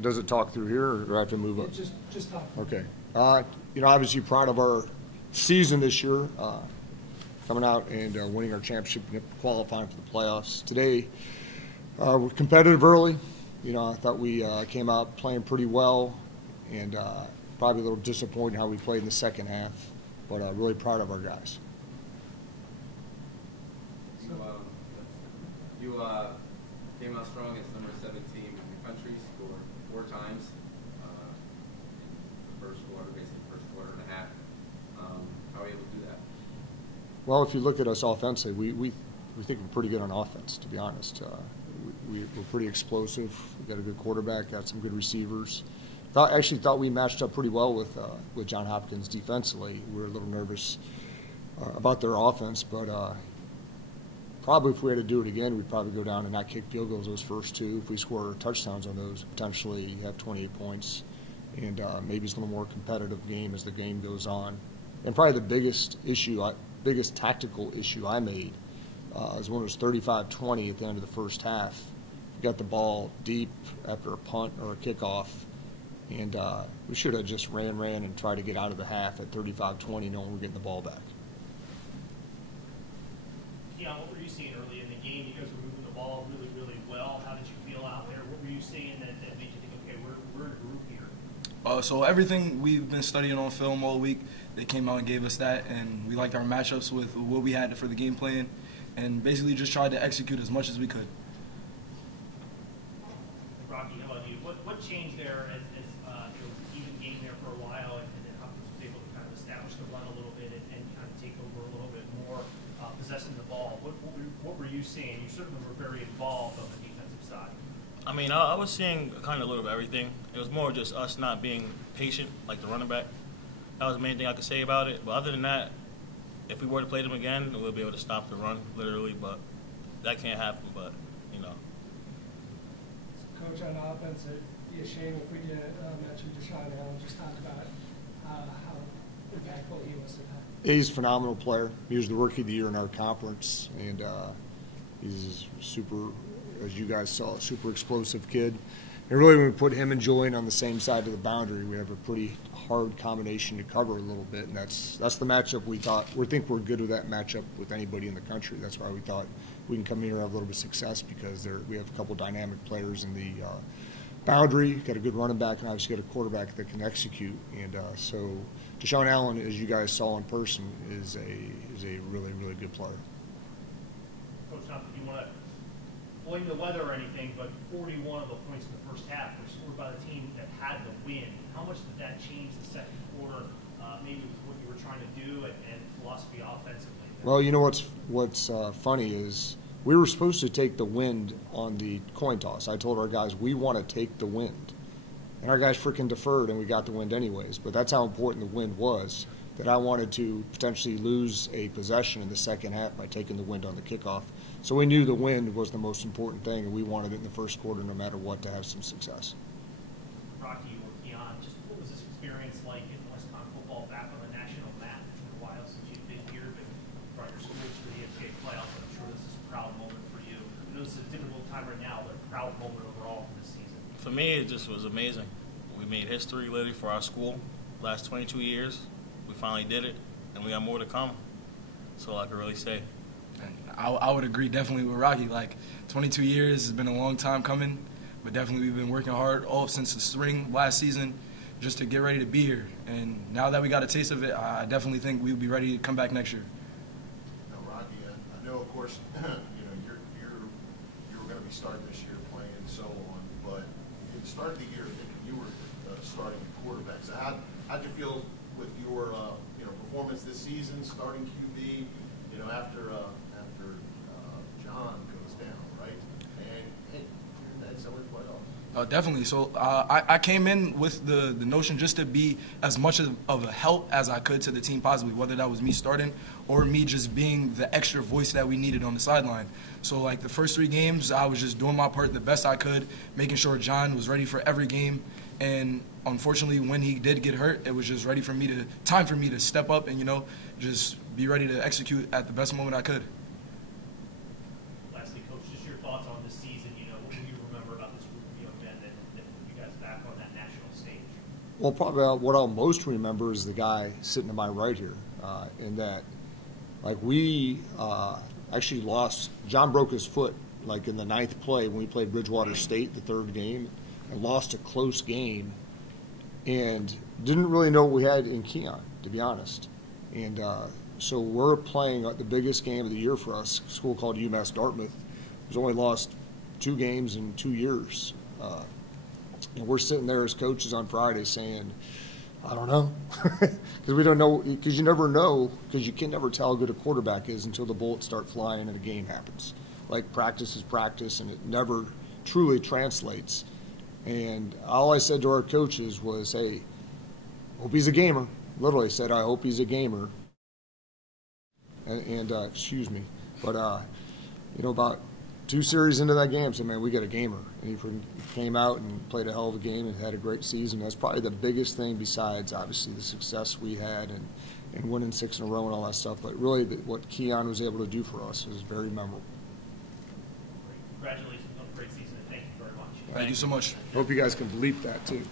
Does it talk through here, or do I have to move up? Just talk. Okay. Obviously proud of our season this year, coming out and winning our championship and qualifying for the playoffs. Today, we're competitive early. I thought we came out playing pretty well, and probably a little disappointed how we played in the second half, but really proud of our guys. You came out strong as number 7 team in the country, scored 4 times in the first quarter, basically the first quarter and a half. How are you able to do that? Well, if you look at us offensively, we think we're pretty good on offense, to be honest. We're pretty explosive. We've got a good quarterback, got some good receivers. Actually thought we matched up pretty well with John Hopkins defensively. We were a little nervous about their offense, but probably if we had to do it again, we'd probably go down and not kick field goals those first 2. If we score touchdowns on those, potentially have 28 points. And maybe it's a little more competitive game as the game goes on. And probably the biggest tactical issue I made is when it was 35-20 at the end of the first half. We got the ball deep after a punt or a kickoff, and we should have just ran and tried to get out of the half at 35-20 knowing we're getting the ball back. Yeah, what were you seeing early in the game? You guys were moving the ball really, really well. How did you feel out there? What were you seeing that made you think, okay, we're in a group here? So everything we've been studying on film all week, they came out and gave us that, and we liked our matchups with what we had for the game plan, and basically just tried to execute as much as we could. Rocky, how about you? What changed there as it was an even game there for a while, and then Hopkins was able to kind of establish the run a little bit and kind of take over a little bit more, possessing the ball? What were you seeing? You certainly were very involved on the defensive side. I mean, I was seeing kind of a little of everything. It was more just us not being patient, like the running back. That was the main thing I could say about it. But other than that, if we were to play them again, we'll be able to stop the run, literally. But that can't happen, but, Coach, on offense, it'd be a shame if we didn't mention Deshaun Allen. Just talk about how impactful he was to that. He's a phenomenal player. He was the Rookie of the Year in our conference, and he's super, as you guys saw, a super explosive kid. And really, when we put him and Julian on the same side of the boundary, we have a pretty hard combination to cover a little bit, and that's the matchup we think we're good with that matchup with anybody in the country. That's why we thought we can come here and have a little bit of success, because we have a couple dynamic players in the boundary, got a good running back, and obviously got a quarterback that can execute. And so Deshaun Allen, as you guys saw in person, is a really, really good player. Coach, not that you want to blame the weather or anything, but 41 of the points in the first half were scored by the team that had the win. How much did that change the second quarter, maybe what you were trying to do and philosophy offensively? Well, you know what's funny is we were supposed to take the wind on the coin toss. I told our guys we want to take the wind, and our guys freaking deferred, and we got the wind anyways. But that's how important the wind was, that I wanted to potentially lose a possession in the second half by taking the wind on the kickoff. So we knew the wind was the most important thing, and we wanted it in the first quarter no matter what to have some success. Rocky or Keon, just what was this experience like in WestConn football back on the national map? It's been a while since you've been here, but brought your school to the NCAA playoffs. I'm sure this is a proud moment for you. I know this is a difficult time right now, but a proud moment overall for this season. For me, it just was amazing. We made history literally for our school. Last 22 years, we finally did it, and we got more to come. That's all I can really say. I would agree definitely with Rocky. Like, 22 years has been a long time coming, but definitely we've been working hard all since the spring last season just to get ready to be here. And now that we got a taste of it, I definitely think we'll be ready to come back next year. Now, Rocky, I know, of course, you're going to be starting this year playing and so on, but at the start of the year, I think you were starting quarterback. So how'd you feel with your performance this season, starting QB, after John goes down, right? And hey, you're in that summer playoffs. Definitely. So I came in with the notion just to be as much of a help as I could to the team possibly, whether that was me starting or me just being the extra voice that we needed on the sideline. So like the first 3 games, I was just doing my part the best I could, making sure John was ready for every game. And unfortunately, when he did get hurt, it was just time for me to step up and, just be ready to execute at the best moment I could. Lastly, Coach, just your thoughts on this season. What do you remember about this group of young men that you guys Well, probably what I'll most remember is the guy sitting to my right here, in that, like, we actually lost. John broke his foot, like, in the 9th play when we played Bridgewater State, the 3rd game, and lost a close game, and didn't really know what we had in Keon, to be honest. And so we're playing the biggest game of the year for us, a school called UMass Dartmouth, who's only lost 2 games in 2 years. And we're sitting there as coaches on Friday saying, I don't know, because we don't know, because you never know, because you can never tell how good a quarterback is until the bullets start flying and a game happens. Like, practice is practice, and it never truly translates. And all I said to our coaches was, hey, hope he's a gamer. Literally said, I hope he's a gamer. And excuse me. But, about 2 series into that game, I said, man, we got a gamer. And he came out and played a hell of a game and had a great season. That's probably the biggest thing besides, obviously, the success we had and winning 6 in a row and all that stuff. But really, what Keon was able to do for us was very memorable. Congratulations on a great season, and thank you very much. Thank you so much. Hope you guys can bleep that, too.